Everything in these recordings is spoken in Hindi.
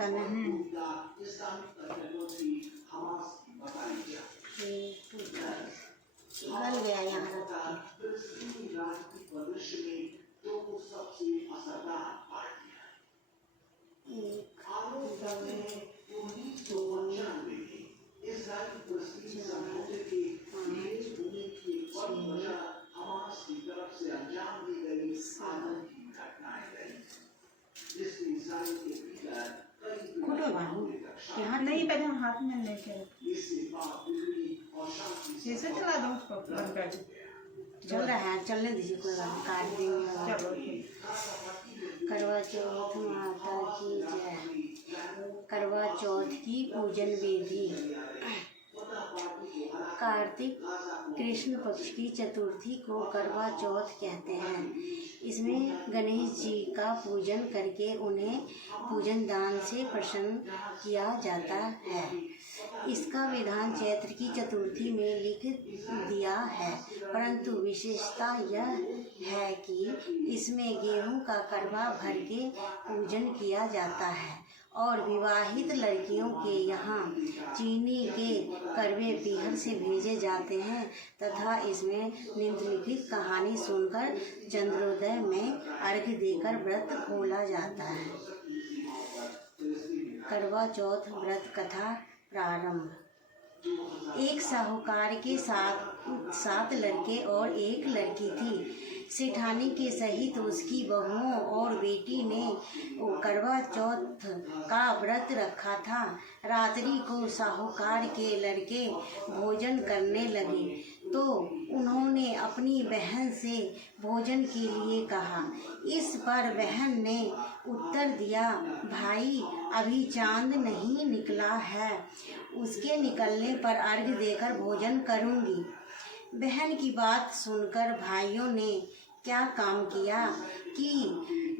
था ना। गल गया यहाँ रख यहाँ नहीं, पहले हाथ में लेके जैसे चला दो उसको बंद कर दो। चल रहा है, चलने दीजिए, कोई बात नहीं, काट देंगे। चलो ठीक। करवा चौथ माता की जय। करवा चौथ की पूजन विधि। कार्तिक कृष्ण पक्ष की चतुर्थी को करवा चौथ कहते हैं। इसमें गणेश जी का पूजन करके उन्हें पूजन दान से प्रसन्न किया जाता है। इसका विधान चैत्र की चतुर्थी में लिख दिया है, परंतु विशेषता यह है कि इसमें गेहूं का करवा भर के पूजन किया जाता है और विवाहित लड़कियों के यहाँ चीनी के करवे पीहर से भेजे जाते हैं तथा इसमें निम्नलिखित कहानी सुनकर चंद्रोदय में अर्घ्य देकर व्रत खोला जाता है। करवा चौथ व्रत कथा प्रारंभ। एक साहूकार के सात लड़के और एक लड़की थी। सेठानी के सहित उसकी बहुओं और बेटी ने करवा चौथ का व्रत रखा था। रात्रि को साहूकार के लड़के भोजन करने लगे तो उन्होंने अपनी बहन से भोजन के लिए कहा। इस पर बहन ने उत्तर दिया, भाई अभी चांद नहीं निकला है, उसके निकलने पर अर्घ्य देकर भोजन करूंगी। बहन की बात सुनकर भाइयों ने क्या काम किया कि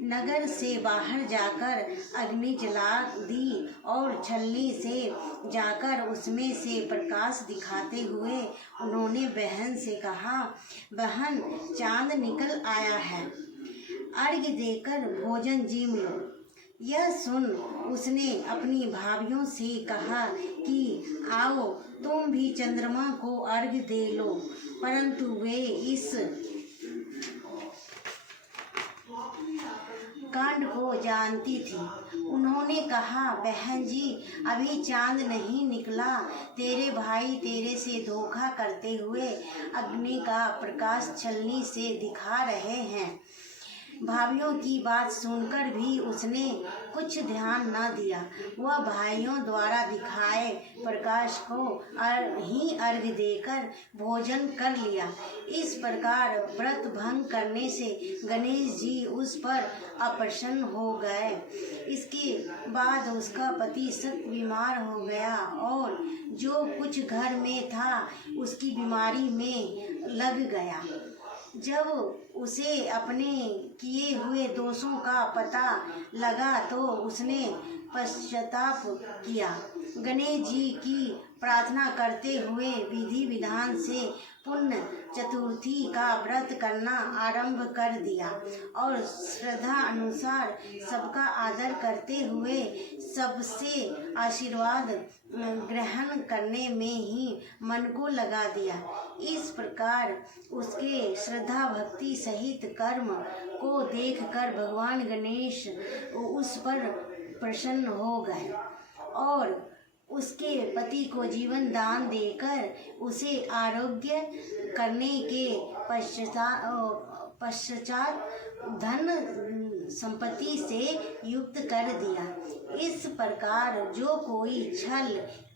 नगर से बाहर जाकर अग्नि जला दी और छलनी से जाकर उसमें से प्रकाश दिखाते हुए उन्होंने बहन से कहा, बहन चांद निकल आया है, अर्घ्य देकर भोजन जीम लो। यह सुन उसने अपनी भाभियों से कहा कि आओ तुम भी चंद्रमा को अर्घ्य दे लो, परंतु वे इस कांड को जानती थी। उन्होंने कहा, बहन जी अभी चांद नहीं निकला, तेरे भाई तेरे से धोखा करते हुए अग्नि का प्रकाश छलनी से दिखा रहे हैं। भाइयों की बात सुनकर भी उसने कुछ ध्यान न दिया। वह भाइयों द्वारा दिखाए प्रकाश को ही अर्घ्य देकर भोजन कर लिया। इस प्रकार व्रत भंग करने से गणेश जी उस पर अप्रसन्न हो गए। इसके बाद उसका पति सख्त बीमार हो गया और जो कुछ घर में था उसकी बीमारी में लग गया। जब उसे अपने किए हुए दोषों का पता लगा तो उसने पश्चाताप किया। गणेश जी की प्रार्थना करते हुए विधि विधान से पुण्य चतुर्थी का व्रत करना आरंभ कर दिया और श्रद्धा अनुसार सबका आदर करते हुए सबसे आशीर्वाद ग्रहण करने में ही मन को लगा दिया। इस प्रकार उसके श्रद्धा भक्ति सहित कर्म को देखकर भगवान गणेश उस पर प्रसन्न हो गए और उसके पति को जीवन दान देकर उसे आरोग्य करने के पश्चात धन संपत्ति से युक्त कर दिया। इस प्रकार जो कोई छल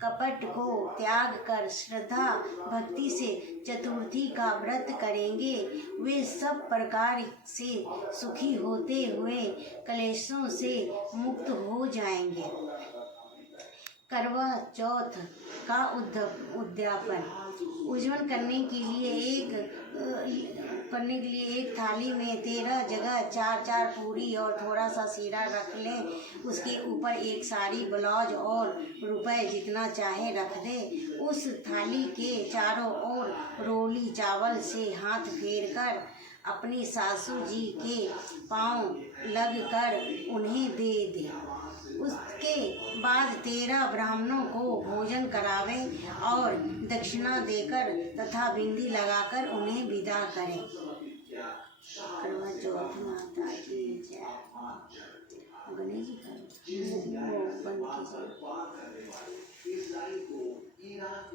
कपट को त्याग कर श्रद्धा भक्ति से चतुर्थी का व्रत करेंगे वे सब प्रकार से सुखी होते हुए क्लेशों से मुक्त हो जाएंगे। करवा चौथ का उद्यापन। उज्जवल करने के लिए एक थाली में 13 जगह 4-4 पूरी और थोड़ा सा सीरा रख लें। उसके ऊपर एक साड़ी ब्लाउज और रुपए जितना चाहे रख दे। उस थाली के चारों ओर रोली चावल से हाथ फेर कर अपनी सासू जी के पांव लग कर उन्हें दे दे। उसके बाद 13 ब्राह्मणों को भोजन करावे और दक्षिणा देकर तथा बिंदी लगाकर उन्हें विदा करें। करवा चौथ माता की जय। गणेश जी का वो बंद कीजिए।